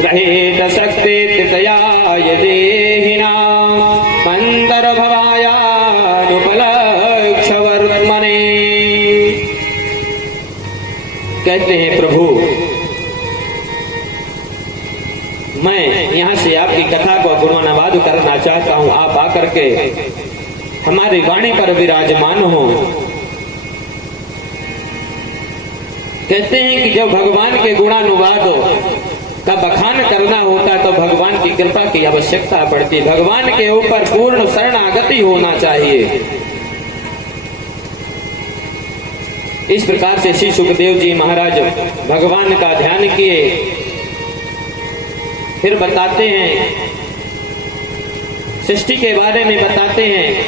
ग्रहेत शक्ति तया देहिनां मंतर्भवायानुपलक्ष्य वर्त्मने। कहते हैं प्रभु, मैं यहाँ से आपकी कथा को गुणगान करना चाहता हूँ। आप आकर के हमारी वाणी पर विराजमान हो। कहते हैं कि जब भगवान के गुणानुवाद का बखान करना होता है तो भगवान की कृपा की आवश्यकता पड़ती है। भगवान के ऊपर पूर्ण शरणागति होना चाहिए। इस प्रकार से श्री सुखदेव जी महाराज भगवान का ध्यान किए। फिर बताते हैं, सृष्टि के बारे में बताते हैं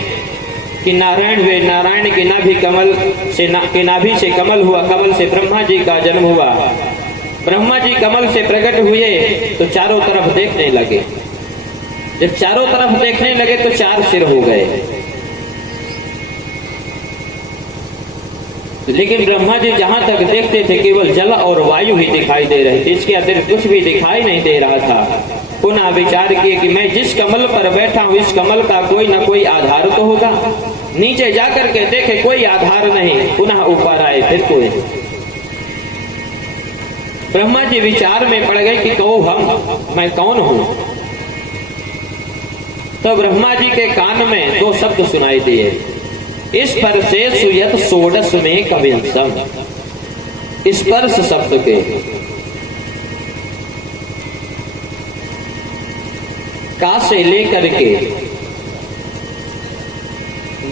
कि नारायण हुए, नारायण के नाभि कमल से के नाभि से कमल हुआ, कमल से ब्रह्मा जी का जन्म हुआ। ब्रह्मा जी कमल से प्रकट हुए तो चारों तरफ देखने लगे। जब चारों तरफ देखने लगे तो 4 सिर हो गए। लेकिन ब्रह्मा जी जहां तक देखते थे केवल जल और वायु ही दिखाई दे रहे थे, इसके अतिरिक्त कुछ भी दिखाई नहीं दे रहा था। पुनः विचार किए कि मैं जिस कमल पर बैठा हूं इस कमल का कोई न कोई आधार तो होगा। नीचे जाकर के देखे कोई आधार नहीं। पुनः ऊपर आए, फिर कोई। ब्रह्मा जी विचार में पड़ गए कि मैं कौन हूं। तो ब्रह्मा जी के कान में 2 शब्द सुनाई दिए, स्पर्शे सुयत षोडश में कविंसम। स्पर्श शब्द के का से लेकर के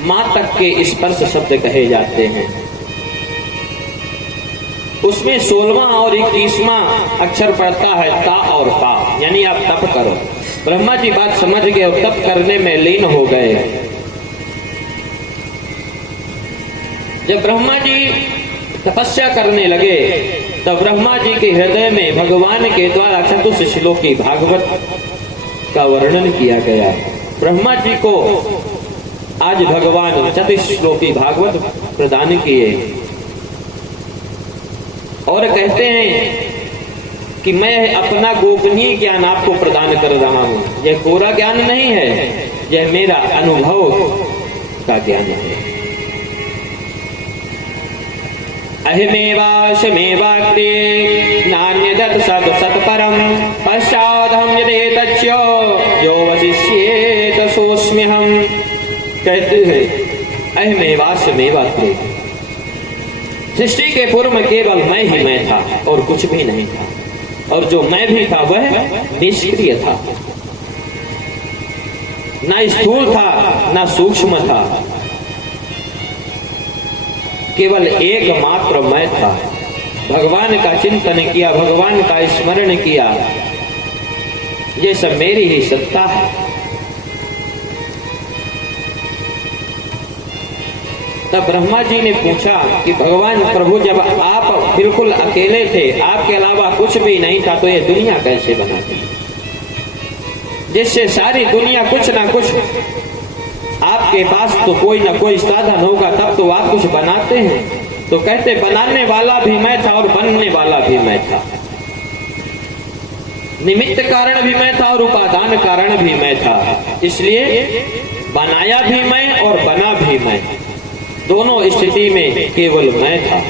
मां तक के स्पर्श शब्द कहे जाते हैं। उसमें 16वां और 21वां अक्षर पड़ता है ता और पा, यानी आप तप करो। ब्रह्मा जी बात समझ गए और तप करने में लीन हो गए। जब ब्रह्मा जी तपस्या करने लगे तब ब्रह्मा जी के हृदय में भगवान के द्वारा चतुश्लोकी भागवत का वर्णन किया गया। ब्रह्मा जी को आज भगवान चतुश्लोकी भागवत प्रदान किए और कहते हैं कि मैं अपना गोपनीय ज्ञान आपको प्रदान कर रहा हूं। यह पूरा ज्ञान नहीं है, यह मेरा अनुभव का ज्ञान है। अहिमेवाशमेवाग्रे नान्यदत् सत् सत्परं पश्चादहं यदेतच्च यो वशिष्येत सोऽस्म्यहम्। कहते हैं अहिमेवाशमेवाग्रे, सृष्टि के पूर्व में केवल मैं ही मैं था और कुछ भी नहीं था, और जो मैं भी था वह निष्क्रिय था, ना स्थूल था ना सूक्ष्म था, केवल एकमात्र मैं था। भगवान का चिंतन किया, भगवान का स्मरण किया, ये सब मेरी ही सत्ता है। तब ब्रह्मा जी ने पूछा कि भगवान प्रभु, जब आप बिल्कुल अकेले थे, आपके अलावा कुछ भी नहीं था, तो ये दुनिया कैसे बना दी, जिससे सारी दुनिया कुछ ना कुछ आपके पास तो कोई ना कोई साधन होगा तब तो आप कुछ बनाते हैं। तो कहते बनाने वाला भी मैं था और बनने वाला भी मैं था, निमित्त कारण भी मैं था और उपादान कारण भी मैं था। इसलिए बनाया भी मैं और बना भी मैं, दोनों स्थिति में केवल मैं था।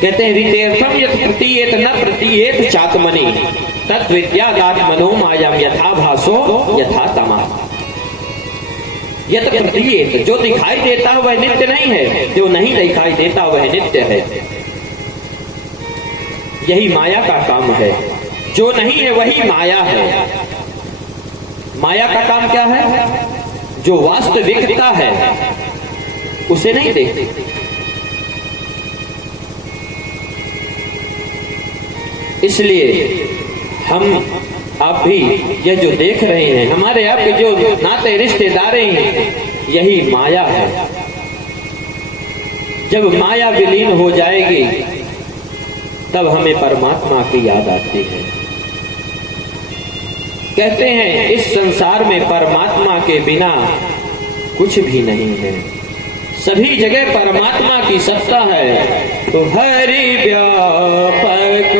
कहते हैं रीतेर्थम यत् प्रतीयेत न प्रतीयेत चात्मनि तद्विद्यादात्मनो मायाम यथा भासो यथा तमा। यत् प्रतीयेत, जो दिखाई देता है वह नित्य नहीं है, जो नहीं दिखाई देता वह नित्य है। यही माया का काम है। जो नहीं है वही माया है। माया का काम क्या है? जो वास्तविकता है उसे नहीं देखते। इसलिए हम आप भी ये जो देख रहे हैं, हमारे आपके जो नाते रिश्तेदार हैं, यही माया है। जब माया विलीन हो जाएगी तब हमें परमात्मा की याद आती है। कहते हैं इस संसार में परमात्मा के बिना कुछ भी नहीं है। सभी जगह परमात्मा की सत्ता है। तो हरि व्यापक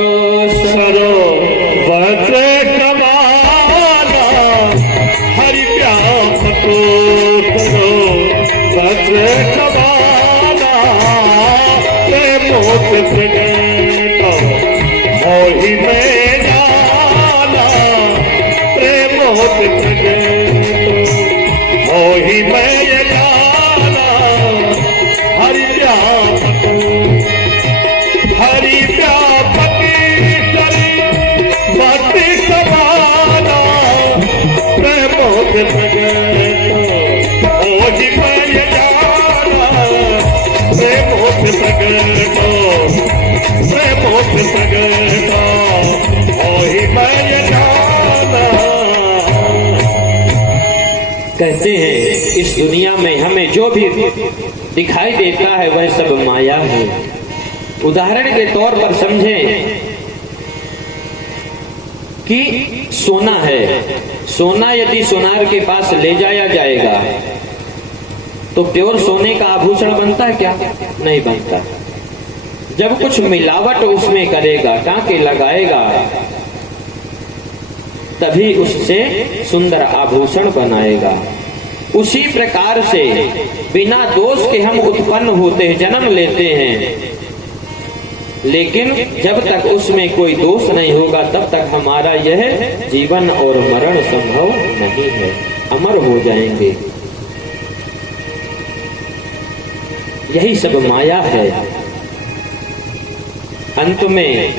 सरोवर कमाना, हरि व्यापक सरोवर कमाना, प्रेमोत प्रगट मोहि में जाना, प्रेमोत प्रगट मोहि में जाना, हरि व्यापक हरि व्यापक भक्ति समाना, प्रेमोत प्रगट मोहि में जाना, प्रेमोत प्रगट प्रेमोत प्रगट मोहि में जाना। कहते हैं इस दुनिया में हमें जो भी दिखाई देता है वह सब माया है। उदाहरण के तौर पर समझें कि सोना है। सोना यदि सोनार के पास ले जाया जाएगा तो प्योर सोने का आभूषण बनता है क्या? नहीं बनता। जब कुछ मिलावट उसमें करेगा, टांके लगाएगा, तभी उससे सुंदर आभूषण बनाएगा। उसी प्रकार से बिना दोष के हम उत्पन्न होते हैं, जन्म लेते हैं, लेकिन जब तक उसमें कोई दोष नहीं होगा तब तक हमारा यह जीवन और मरण संभव नहीं है। अमर हो जाएंगे। यही सब माया है। अंत में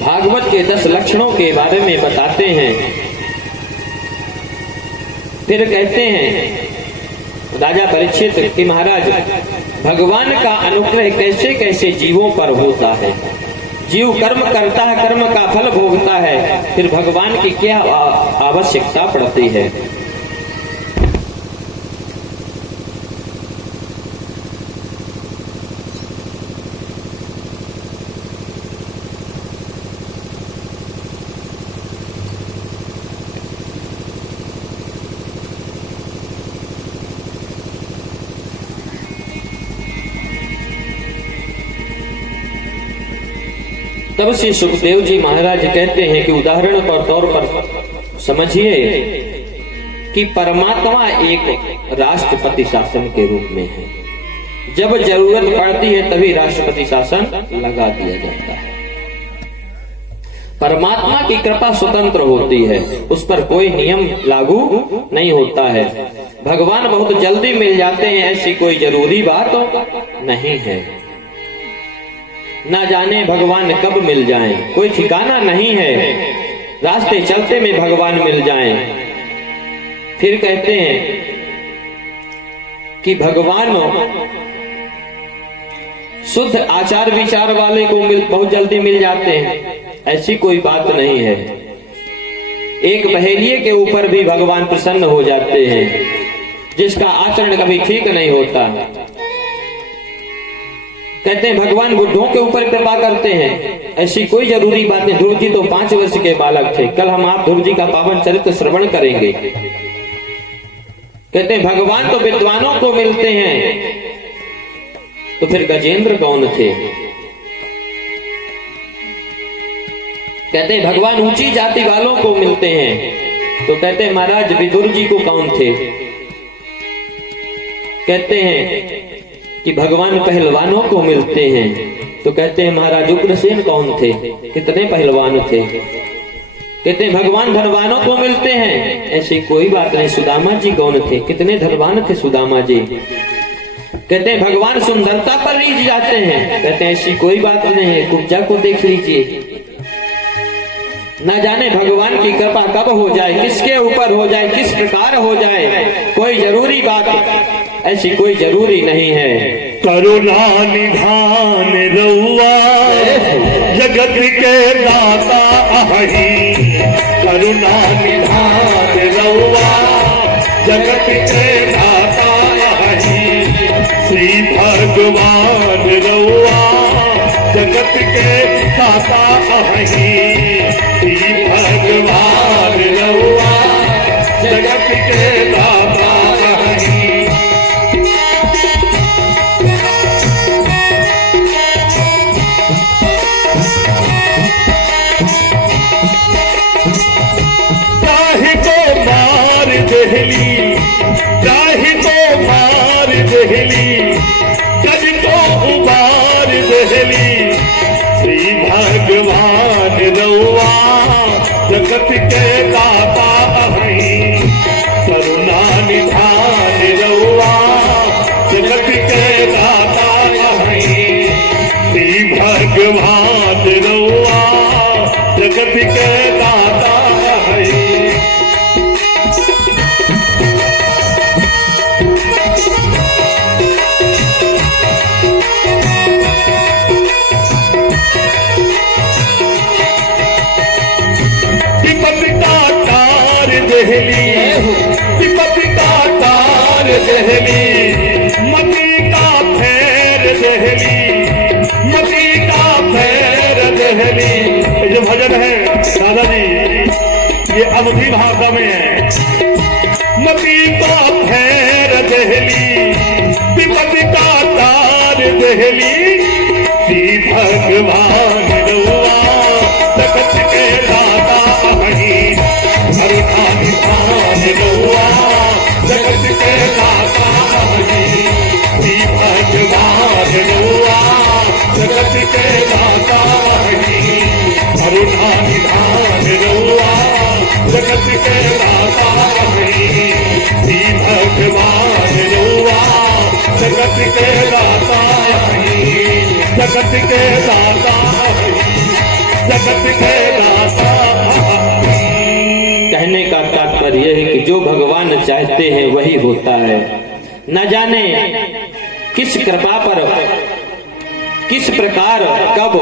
भागवत के 10 लक्षणों के बारे में बताते हैं। फिर कहते हैं राजा परीक्षित कि महाराज, भगवान का अनुग्रह कैसे कैसे जीवों पर होता है। जीव कर्म करता है, कर्म का फल भोगता है, फिर भगवान की क्या आवश्यकता पड़ती है। तब श्री सुखदेव जी महाराज कहते हैं कि उदाहरण के तौर पर समझिए कि परमात्मा एक राष्ट्रपति शासन के रूप में है। जब जरूरत पड़ती है तभी राष्ट्रपति शासन लगा दिया जाता है। परमात्मा की कृपा स्वतंत्र होती है, उस पर कोई नियम लागू नहीं होता है। भगवान बहुत जल्दी मिल जाते हैं, ऐसी कोई जरूरी बात नहीं है। ना जाने भगवान कब मिल जाएं, कोई ठिकाना नहीं है। रास्ते चलते में भगवान मिल जाएं। फिर कहते हैं कि भगवान शुद्ध आचार विचार वाले को बहुत जल्दी मिल जाते हैं, ऐसी कोई बात नहीं है। एक बहेलिये के ऊपर भी भगवान प्रसन्न हो जाते हैं, जिसका आचरण कभी ठीक नहीं होता। कहते हैं भगवान बुद्धों के ऊपर कृपा करते हैं, ऐसी कोई जरूरी बात नहीं। ध्रुव जी तो 5 वर्ष के बालक थे। कल हम आप ध्रुव जी का पावन चरित्र श्रवण करेंगे। कहते हैं भगवान तो विद्वानों को मिलते हैं, तो फिर गजेंद्र कौन थे? कहते हैं भगवान ऊंची जाति वालों को मिलते हैं, तो कहते हैं महाराज विदुर जी को कौन थे? कहते हैं कि भगवान पहलवानों को मिलते हैं, तो कहते हैं महाराज उग्रसेन कौन थे? कितने पहलवान थे? कहते हैं भगवान धनवानों को मिलते हैं, ऐसी कोई बात नहीं। सुदामा जी कौन थे? कितने धनवान थे सुदामा जी? कहते हैं भगवान सुंदरता पर रीझ जाते हैं, कहते हैं ऐसी कोई बात नहीं है। कुब्जा को देख लीजिए। न जाने भगवान की कृपा कब हो जाए, किसके ऊपर हो जाए, किस प्रकार हो जाए, कोई जरूरी बात ऐसी कोई जरूरी नहीं है। करुणा निधान रउआ जगत के दाता अहि, करुणा निधान रउआ जगत के दाता अहि, श्री भगवान रउआ जगत के दाता अहि, श्री भगवान रउआ जगत के दाता अहि। देहली जग तो उबार देहली श्री भगवान रउआ जगत के दाता हैं करुणा निधान रउआ जगत के दाता हैं श्री भगवान रउआ जगत के दाता हैं। विपत का तार देहली मती का फेर देहली मती का फेर देहली। जो भजन है दादाजी ये अवधी भाषा में है। मती का फेर देहली विपत का तार देहली श्री भगवान रउआ जगत के दाता हैं करुणा निधान रउआ जगत के दाता हैं श्री भगवान रउआ जगत के दाता हैं करुणा निधान रउआ जगत के दाता हैं श्री भगवान रउआ जगत के दाता हैं जगत के दाता हैं जगत के दाता। कहने का तात्पर्य है कि जो भगवान चाहते हैं वही होता है। न जाने किस कृपा पर किस प्रकार कब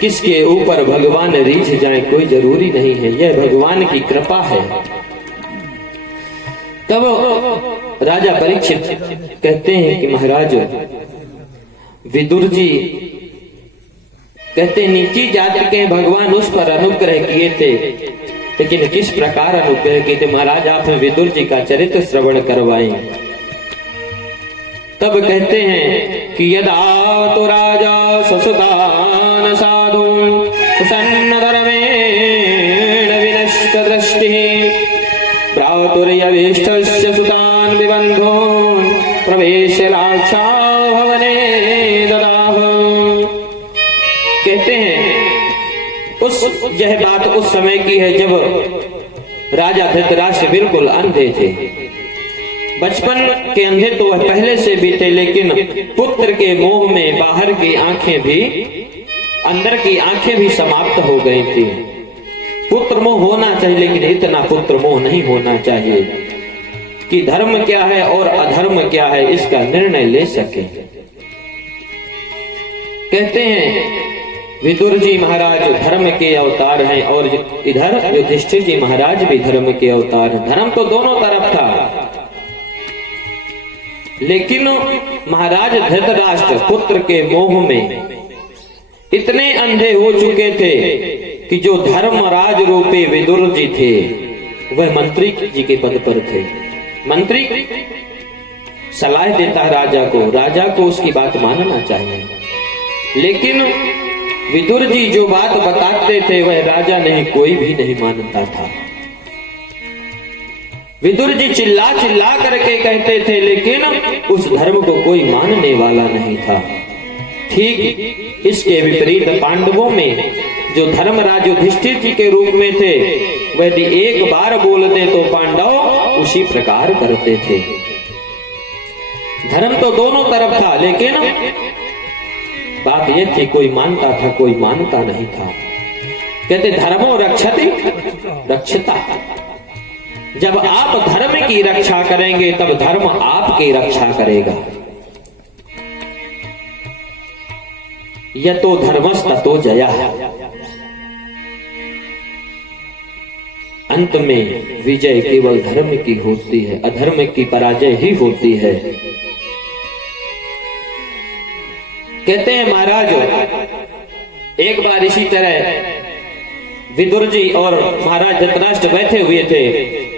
किसके ऊपर भगवान रीझ जाए कोई जरूरी नहीं है, यह भगवान की कृपा है। तब राजा परीक्षित कहते हैं कि महाराज विदुर जी कहते नीची जाति के भगवान उस पर अनुग्रह किए थे, लेकिन किस प्रकार अनुग्रह किए थे महाराज आप विदुर जी का चरित्र श्रवण करवाएं। तब कहते हैं कि यदा तो राजा ससुतान साधु सन्न धर्मेण विनष्ट दृष्टि भ्रातुर्यविष्टस्य सुतान विबन्धून् प्रवेश लाक्षा भवने ददाह। कहते हैं यह बात उस समय की है जब राजा धृतराष्ट्र बिल्कुल अंधे थे। बचपन के अंधे तो वह पहले से भी थे, लेकिन पुत्र के मोह में बाहर की आंखें भी अंदर की आंखें भी समाप्त हो गई थी। पुत्र मोह होना चाहिए, लेकिन इतना पुत्र मोह नहीं होना चाहिए कि धर्म क्या है और अधर्म क्या है इसका निर्णय ले सके। कहते हैं विदुर जी महाराज धर्म के अवतार हैं और इधर युधिष्ठिर जी महाराज भी धर्म के अवतार हैं। धर्म तो दोनों तरफ था, लेकिन महाराज धृतराष्ट्र पुत्र के मोह में इतने अंधे हो चुके थे कि जो धर्मराज रूपी विदुर जी थे वह मंत्री जी के पद पर थे। मंत्री सलाह देता है राजा को उसकी बात मानना चाहिए, लेकिन विदुर जी जो बात बताते थे वह राजा नहीं कोई भी नहीं मानता था। विदुर जी चिल्ला चिल्ला करके कहते थे, लेकिन उस धर्म को कोई मानने वाला नहीं था। ठीक इसके विपरीत पांडवों में जो धर्मराज युधिष्ठिर जी के रूप में थे वह यदि एक बार बोलते तो पांडव उसी प्रकार करते थे। धर्म तो दोनों तरफ था, लेकिन बात यह थी कोई मानता था कोई मानता नहीं था। कहते धर्मो रक्षति रक्षता, जब आप धर्म की रक्षा करेंगे तब धर्म आपकी रक्षा करेगा। यतो धर्मस्ततो जया, अंत में विजय केवल धर्म की होती है, अधर्म की पराजय ही होती है। कहते हैं महाराज एक बार इसी तरह विदुर जी और महाराज धृतराष्ट्र बैठे हुए थे।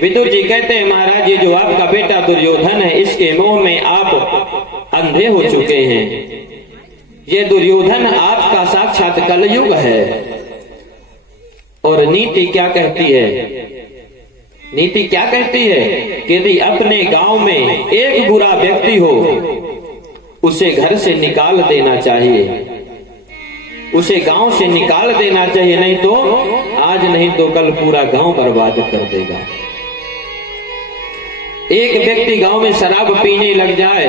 विदुर जी कहते हैं महाराज ये जो आपका बेटा दुर्योधन है इसके मोह में आप अंधे हो चुके हैं। ये दुर्योधन आपका साक्षात कलयुग है। और नीति क्या कहती है नीति क्या कहती है कि यदि अपने गांव में एक बुरा व्यक्ति हो उसे घर से निकाल देना चाहिए, उसे गांव से निकाल देना चाहिए, नहीं तो आज नहीं तो कल पूरा गांव बर्बाद कर देगा। एक व्यक्ति गांव में शराब पीने लग जाए,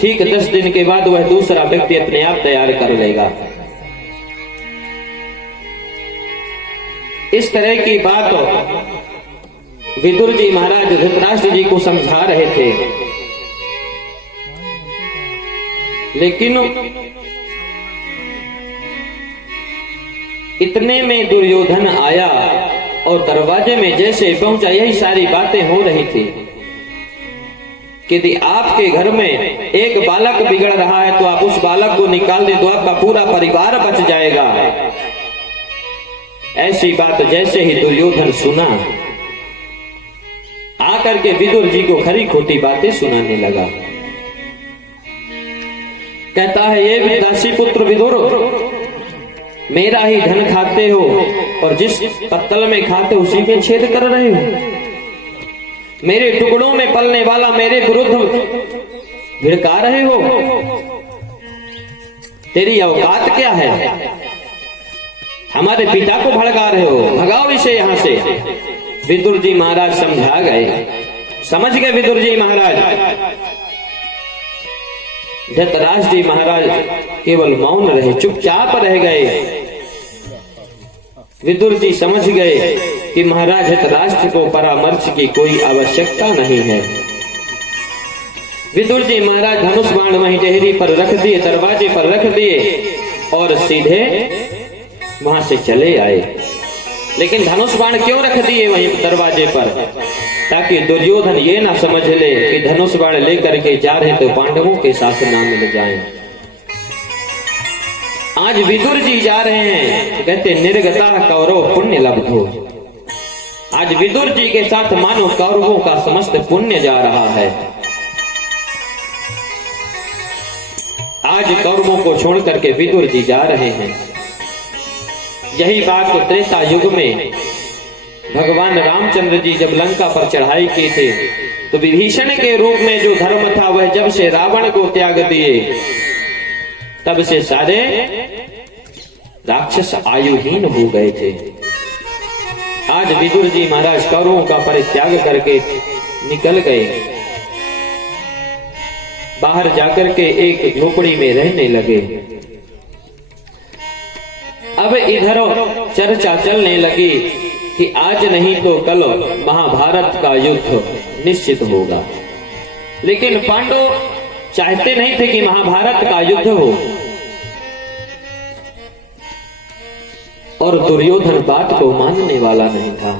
ठीक 10 दिन के बाद वह दूसरा व्यक्ति अपने आप तैयार कर लेगा। इस तरह की बात विदुर जी महाराज धृतराष्ट्र जी को समझा रहे थे, लेकिन इतने में दुर्योधन आया और दरवाजे में जैसे पहुंचा, यही सारी बातें हो रही थी कि यदि आपके घर में एक बालक बिगड़ रहा है तो आप उस बालक को निकाल दें तो आपका पूरा परिवार बच जाएगा। ऐसी बात जैसे ही दुर्योधन सुना, आकर के विदुर जी को खरी खोटी बातें सुनाने लगा। कहता है, ये दासी पुत्र विदुर, मेरा ही धन खाते हो और जिस पत्तल में खाते उसी में छेद कर रहे हो। मेरे टुकड़ों में पलने वाला मेरे विरुद्ध भिड़का रहे हो। तेरी औकात क्या है? हमारे पिता को भड़का रहे हो, भगाओ इसे यहां से। विदुर जी महाराज समझा गए, समझ गए विदुर जी महाराज। धृतराष्ट्र जी महाराज केवल मौन रहे, चुपचाप रह गए। विदुर जी समझ गए कि महाराज धृतराष्ट्र को परामर्श की कोई आवश्यकता नहीं है। विदुर जी महाराज धनुष बाण वहीं डेहरी पर रख दिए, दरवाजे पर रख दिए और सीधे वहां से चले आए। लेकिन धनुष बाण क्यों रख दिए वहीं दरवाजे पर? ताकि दुर्योधन ये ना समझ ले कि धनुष बाण लेकर के जा रहे तो पांडवों के साथ ना मिल जाएं। आज विदुर जी जा रहे हैं, कहते निर्गता कौरव पुण्य लब्धो। आज विदुर जी के साथ मानो कौरवों का समस्त पुण्य जा रहा है। आज कौरवों को छोड़ करके विदुर जी जा रहे हैं। यही बात तो त्रेता युग में भगवान रामचंद्र जी जब लंका पर चढ़ाई की थी तो विभीषण के रूप में जो धर्म था वह जब से रावण को त्याग दिए तब से सारे राक्षस आयुहीन हो गए थे। आज विदुर जी महाराज कौरवों का परित्याग करके निकल गए, बाहर जाकर के एक झोपड़ी में रहने लगे। अब इधर चर्चा चलने लगी कि आज नहीं तो कल महाभारत का युद्ध निश्चित होगा। लेकिन पांडव चाहते नहीं थे कि महाभारत का युद्ध हो, और दुर्योधन बात को मानने वाला नहीं था।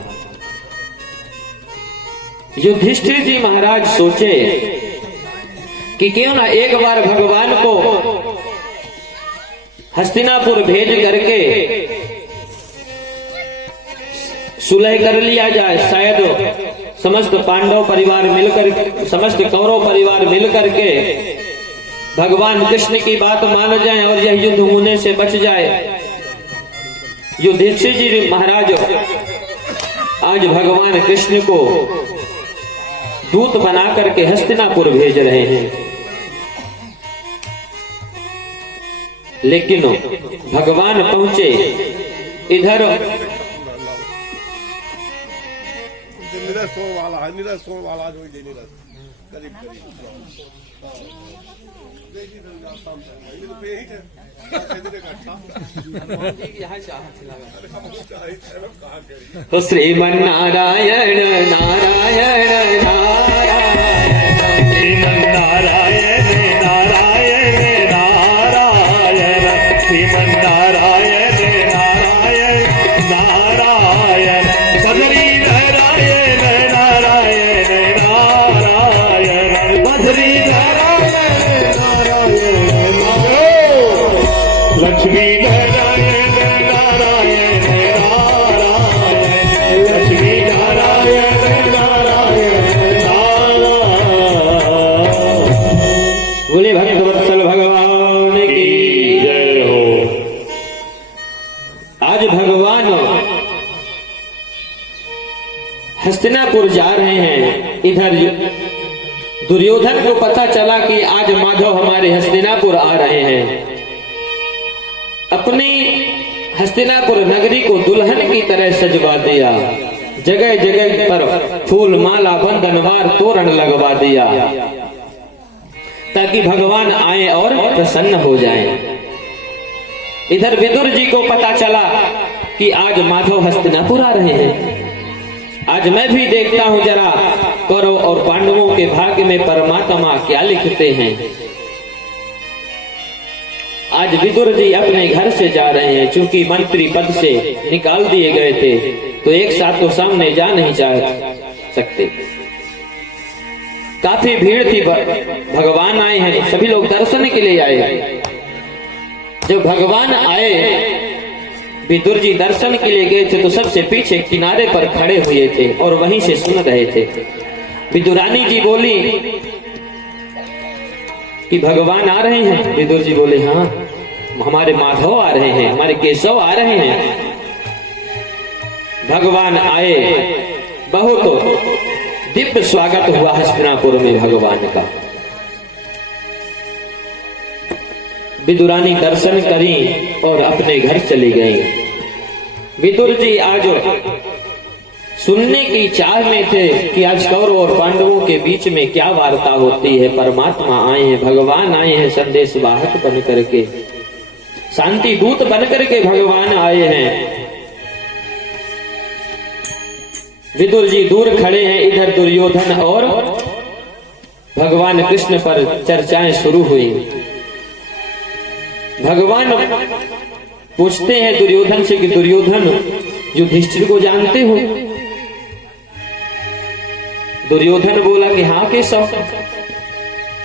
युधिष्ठिर जी महाराज सोचे कि क्यों ना एक बार भगवान को हस्तिनापुर भेज करके सुलह कर लिया जाए। शायद समस्त पांडव परिवार मिलकर, समस्त कौरव परिवार मिलकर के भगवान कृष्ण की बात मान जाए और यह युद्ध होने से बच जाए। युधिष्ठिर जी महाराज आज भगवान कृष्ण को दूत बना करके हस्तिनापुर भेज रहे हैं। लेकिन भगवान पहुंचे इधर तो श्रीमन्नारायण नारायण नारायण श्रीमन्नारायण नारायण नारायण श्रीमन्नारायण नारायण नारायण बद्री नारायण नारायण नारायण बद्री नारायण नारायण लक्ष्मी नारायण नारायण नारायण लक्ष्मी नारायण नारायण नारायण। बोले भक्तवत्सल भगवान की जय हो। आज भगवान हस्तिनापुर इधर दुर्योधन को पता चला कि आज माधव हमारे हस्तिनापुर आ रहे हैं। अपनी हस्तिनापुर नगरी को दुल्हन की तरह सजवा दिया, जगह जगह पर फूल माला बंधनवार तोरण लगवा दिया ताकि भगवान आए और प्रसन्न हो जाएं। इधर विदुर जी को पता चला कि आज माधव हस्तिनापुर आ रहे हैं। आज मैं भी देखता हूं जरा कौरव और पांडवों के भाग्य में परमात्मा क्या लिखते हैं। आज विदुर जी अपने घर से जा रहे हैं, चूंकि मंत्री पद से निकाल दिए गए थे तो एक साथ तो सामने जा नहीं जा सकते। काफी भीड़ थी, भगवान आए हैं, सभी लोग दर्शन के लिए आए। जब भगवान आए, विदुर जी दर्शन के लिए गए थे तो सबसे पीछे किनारे पर खड़े हुए थे और वहीं से सुन रहे थे। विदुरानी जी बोली कि भगवान आ रहे हैं। विदुर जी बोले हाँ, हमारे माधव आ रहे हैं, हमारे केशव आ रहे हैं। भगवान आए, बहुत दिव्य स्वागत हुआ हस्तिनापुर में भगवान का। विदुरानी दर्शन करी और अपने घर चली गई। विदुर जी आज सुनने की चाह में थे कि आज कौरव और पांडवों के बीच में क्या वार्ता होती है। परमात्मा आए हैं, भगवान आए हैं, संदेश वाहक बन करके, शांति दूत बन करके भगवान आए हैं। विदुर जी दूर खड़े हैं, इधर दुर्योधन और भगवान कृष्ण पर चर्चाएं शुरू हुई। भगवान पूछते हैं दुर्योधन से कि दुर्योधन युधिष्ठिर को जानते हो? दुर्योधन बोला कि हाँ केशव,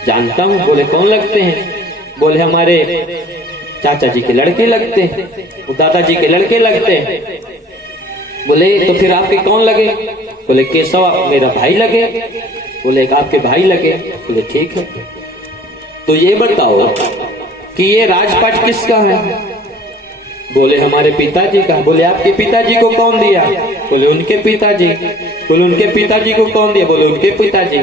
जानता हूं। बोले कौन लगते हैं? बोले हमारे चाचा जी के लड़के लगते हैं, दादाजी के लड़के लगते हैं। बोले तो फिर आपके कौन लगे? बोले केशव मेरा भाई लगे। बोले आपके भाई लगे। बोले ठीक है, तो ये बताओ कि ये राजपाट किसका है? बोले हमारे पिताजी का। बोले आपके पिताजी को कौन दिया? बोले उनके पिताजी। बोले उनके पिताजी को कौन दिया? बोले उनके पिताजी।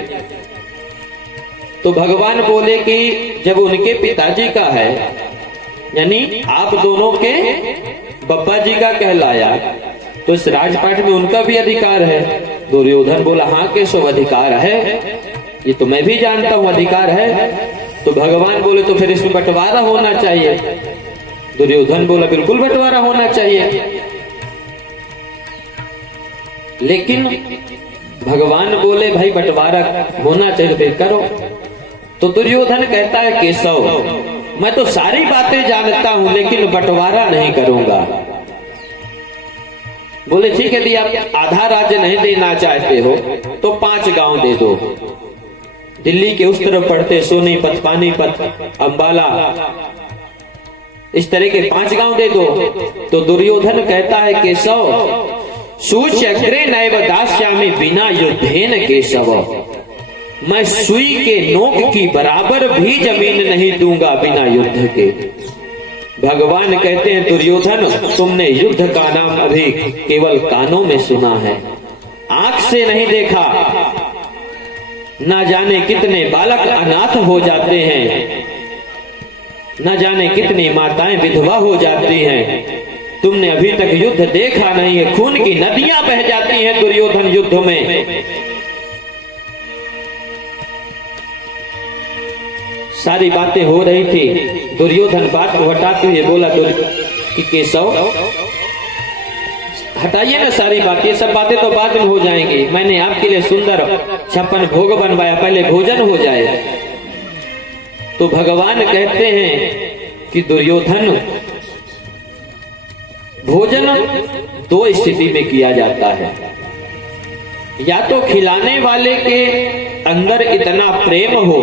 तो भगवान बोले कि जब उनके पिताजी का है, यानी आप दोनों के बब्बा जी का कहलाया, तो इस राजपाट में उनका भी अधिकार है। दुर्योधन बोला हाँ केशव अधिकार है, ये तो मैं भी जानता हूं अधिकार है। तो भगवान बोले तो फिर इसमें बंटवारा होना चाहिए। दुर्योधन बोला बिल्कुल बंटवारा होना चाहिए। लेकिन भगवान बोले भाई बंटवारा होना चाहिए फिर करो। तो दुर्योधन कहता है केशव मैं तो सारी बातें जानता हूं लेकिन बंटवारा नहीं करूंगा। बोले ठीक है, यदि आप आधा राज्य नहीं देना चाहते हो तो 5 गांव दे दो। दिल्ली के उस तरफ पड़ते सोनीपत, पानीपत, अंबाला, इस तरह के 5 गांव दे दो। तो दुर्योधन कहता है केशव सुचक्रे नैव दास्यामि बिना युद्धेन केशव, मैं सुई के नोक की बराबर भी जमीन नहीं दूंगा बिना युद्ध के। भगवान कहते हैं दुर्योधन तुमने युद्ध का नाम अभी केवल कानों में सुना है, आंख से नहीं देखा। न जाने कितने बालक अनाथ हो जाते हैं, न जाने कितनी माताएं विधवा हो जाती हैं। तुमने अभी तक युद्ध देखा नहीं है, खून की नदियां बह जाती हैं दुर्योधन युद्ध में। सारी बातें हो रही थी, दुर्योधन बात को हटाते हुए बोला कि केशव हटाइए ना सारी बातें, सब बातें तो बाद में हो जाएंगी। मैंने आपके लिए सुंदर 56 भोग बनवाया, पहले भोजन हो जाए। तो भगवान कहते हैं कि दुर्योधन भोजन 2 स्थिति में किया जाता है, या तो खिलाने वाले के अंदर इतना प्रेम हो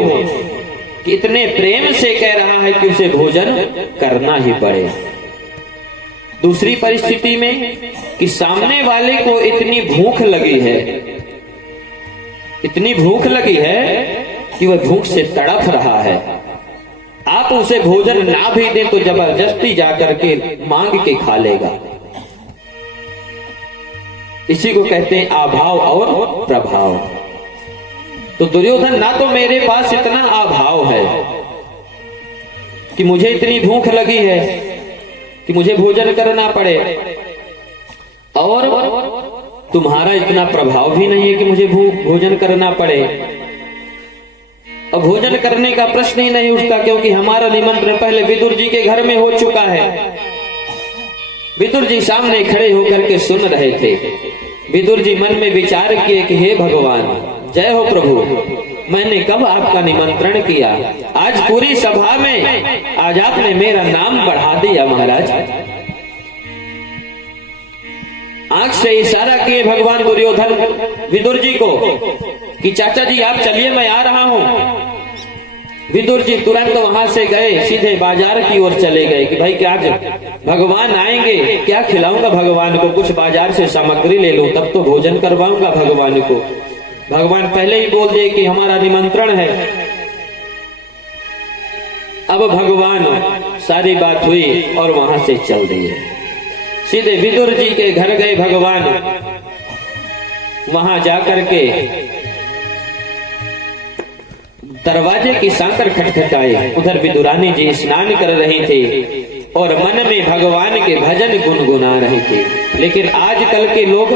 कि इतने प्रेम से कह रहा है कि उसे भोजन करना ही पड़े। दूसरी परिस्थिति में कि सामने वाले को इतनी भूख लगी है, इतनी भूख लगी है कि वह भूख से तड़प रहा है, आप उसे भोजन ना भी दें तो जबरदस्ती जाकर के मांग के खा लेगा। इसी को कहते हैं अभाव और प्रभाव। तो दुर्योधन, ना तो मेरे पास इतना अभाव है कि मुझे इतनी भूख लगी है कि मुझे भोजन करना पड़े, और तुम्हारा इतना प्रभाव भी नहीं है कि मुझे भोजन करना पड़े। अब भोजन करने का प्रश्न ही नहीं उठता, क्योंकि हमारा निमंत्रण पहले विदुर जी के घर में हो चुका है। विदुर जी सामने खड़े होकर के सुन रहे थे। विदुर जी मन में विचार किए कि हे भगवान, जय हो प्रभु, मैंने कब आपका निमंत्रण किया, आज पूरी सभा में आज आपने मेरा नाम बढ़ा दिया महाराज। आंख से इशारा किए भगवान दुर्योधन विदुर जी को कि चाचा जी आप चलिए, मैं आ रहा हूं। विदुर जी तुरंत वहां से गए, सीधे बाजार की ओर चले गए कि भाई क्या आज भगवान आएंगे, क्या खिलाऊंगा भगवान को, कुछ बाजार से सामग्री ले लूं, तब तो भोजन करवाऊंगा भगवान को। भगवान पहले ही बोल दिए कि हमारा निमंत्रण है। अब भगवान सारी बात हुई और वहां से चल दिए। सीधे विदुर जी के घर गए भगवान। वहां जाकर के दरवाजे की सांकर खटखटाए। उधर विदुरानी जी स्नान कर रही थी और मन में भगवान के भजन गुनगुना रहे थे। लेकिन आजकल के लोग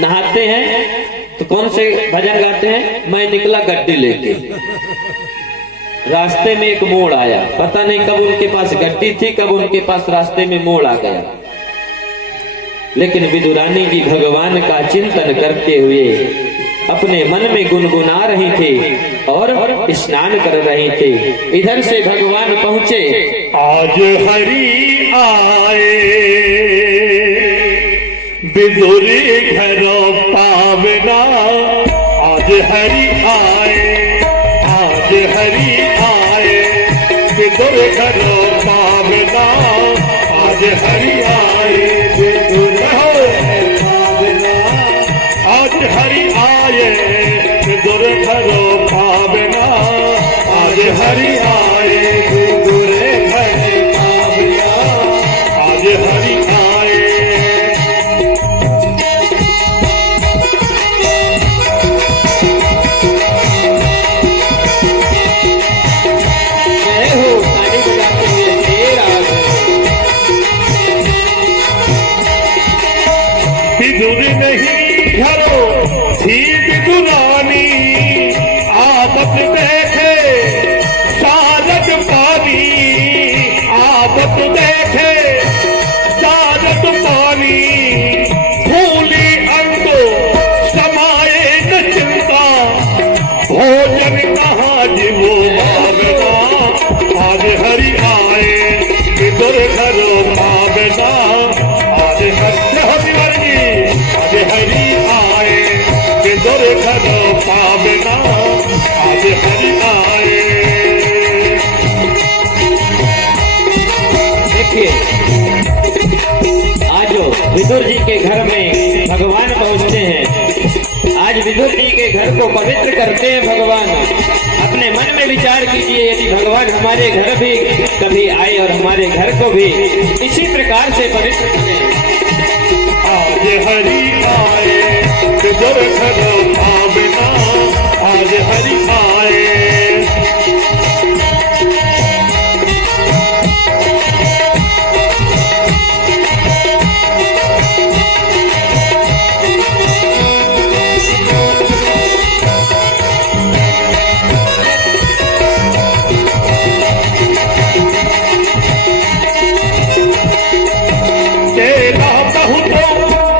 नहाते हैं तो कौन से भजन गाते हैं, मैं निकला गड्डी लेके, रास्ते में एक मोड़ आया, पता नहीं कब उनके पास गड्डी थी, कब उनके पास रास्ते में मोड़ आ गया। लेकिन विदुरानी जी भगवान का चिंतन करते हुए अपने मन में गुनगुना रही थी और स्नान कर रही थी। इधर से भगवान पहुंचे। आज हरि आए विदुरी घरों पावना, आज हरि आए, आज हरि आए विदुर घरों पावना, आज हरि आए विदुर पावना, आज हरि आए विदुर घरों पावना, आज हरि आए विदुर घरों पावना, आज हरि आए। जय हो, ताली बजाते हुए देर आ गए। विदुर नहीं घरों थी विदुरानी, आपत देखे सारद पानी, आपत देखे सारद पानी, फूली अंगो समाये न चिंता, भोजन कहाँ जीवो भावना, आज हरि आए विदुर घरों पावना, आज हरि आज हरि आए विदुर घरों पावना, आज हरि आए। देखिए, आज विदुर जी के घर में भगवान पहुंचते हैं। आज विदुर जी के घर को पवित्र करते हैं भगवान। अपने मन में विचार कीजिए, यदि भगवान हमारे घर भी कभी आए और हमारे घर को भी इसी प्रकार से पवित्र करें। आज हरि आए विदुर घरों पावना, आज हरि आए। तेरा बहुत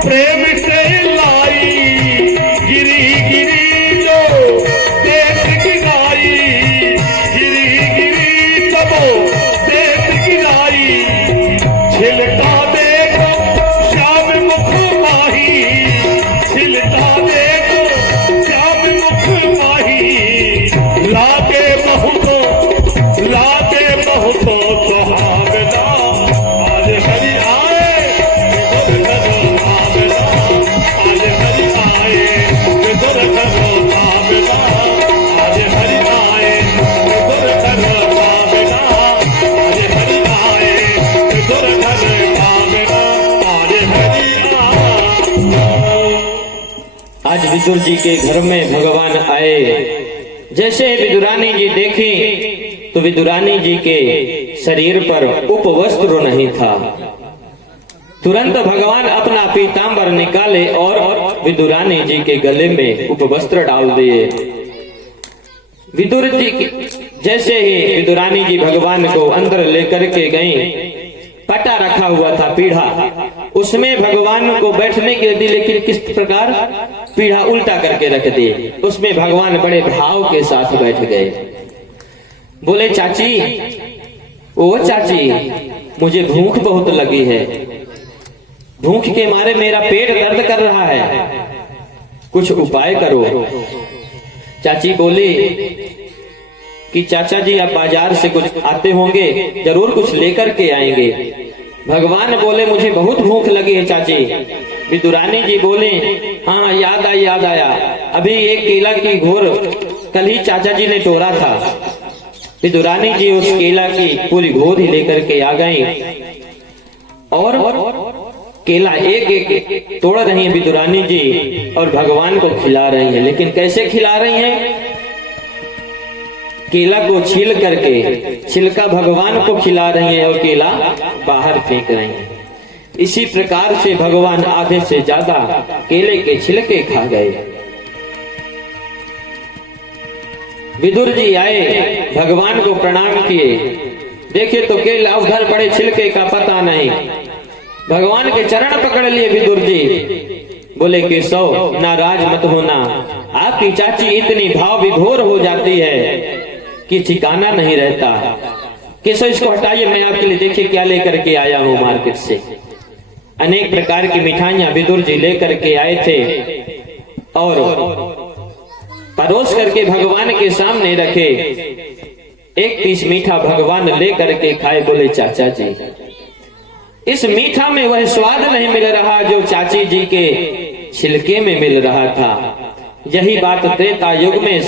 प्रेम से लाई गिरी गिरी जो विदुर जी के घर में भगवान आए। जैसे विदुरानी जी देखी तो विदुरानी जी के शरीर पर उपवस्त्र नहीं था। तुरंत भगवान अपना पीतांबर निकाले और विदुरानी जी के गले में उपवस्त्र डाल दिए। विदुर जी जैसे ही विदुरानी जी भगवान को अंदर लेकर के गई, पटा रखा हुआ था पीढ़ा, उसमें भगवान को बैठने के लिए दी, लेकिन किस प्रकार पीढ़ा उल्टा करके रख दिए। उसमें भगवान बड़े भाव के साथ बैठ गए। बोले चाची, ओ चाची, मुझे भूख बहुत लगी है, भूख के मारे मेरा पेट दर्द कर रहा है, कुछ उपाय करो। चाची बोली कि चाचा जी आप बाजार से कुछ आते होंगे, जरूर कुछ लेकर के आएंगे। भगवान बोले मुझे बहुत भूख लगी है चाची। विदुरानी जी बोले हाँ याद आया, अभी एक केला की घोर कल ही चाचा जी ने तोड़ा था। विदुरानी जी उस केला की पूरी घोर ही लेकर के आ गई और केला एक एक तोड़ रही है विदुरानी जी और भगवान को खिला रही है। लेकिन कैसे खिला रही हैं? केला को छील करके छिलका भगवान को खिला रही है और केला बाहर फेंक रही है। इसी प्रकार से भगवान आधे से ज्यादा केले के छिलके खा गए। विदुर जी आए, भगवान को प्रणाम किए, देखे तो केला उधर पड़े, छिलके का पता नहीं। भगवान के चरण पकड़ लिए विदुर जी। बोले केशव नाराज मत होना, आपकी चाची इतनी भाव विभोर हो जाती है कि ठिकाना नहीं रहता। केशव इसको हटाइए, मैं आपके लिए देखिए क्या लेकर के आया हूं मार्केट से। अनेक प्रकार की मिठाइयां विदुर जी लेकर के आए थे और परोस करके भगवान के सामने रखे। एक पीस मीठा भगवान ले करके खाए। बोले चाचा जी, इस मीठा में वह स्वाद नहीं मिल रहा जो चाची जी के छिलके में मिल रहा था। यही बात त्रेता युग में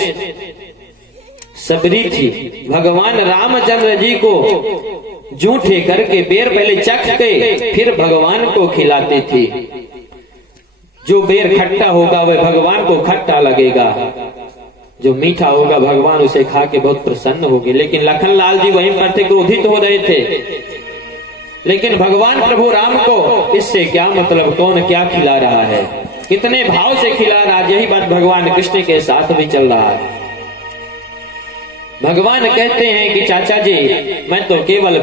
सबरी थी। भगवान रामचंद्र जी को जूठे करके बेर पहले चख के फिर भगवान को खिलाती थी। जो बेर खट्टा होगा वह भगवान को खट्टा लगेगा, जो मीठा होगा भगवान उसे खा के बहुत प्रसन्न होंगे। लेकिन लखनलाल जी वहीं पर थे, क्रोधित हो रहे थे। लेकिन भगवान प्रभु राम को इससे क्या मतलब, कौन क्या खिला रहा है, कितने भाव से खिला रहा है, यही बात भगवान कृष्ण के साथ भी चल रहा है। भगवान कहते हैं कि चाचा जी मैं तो केवल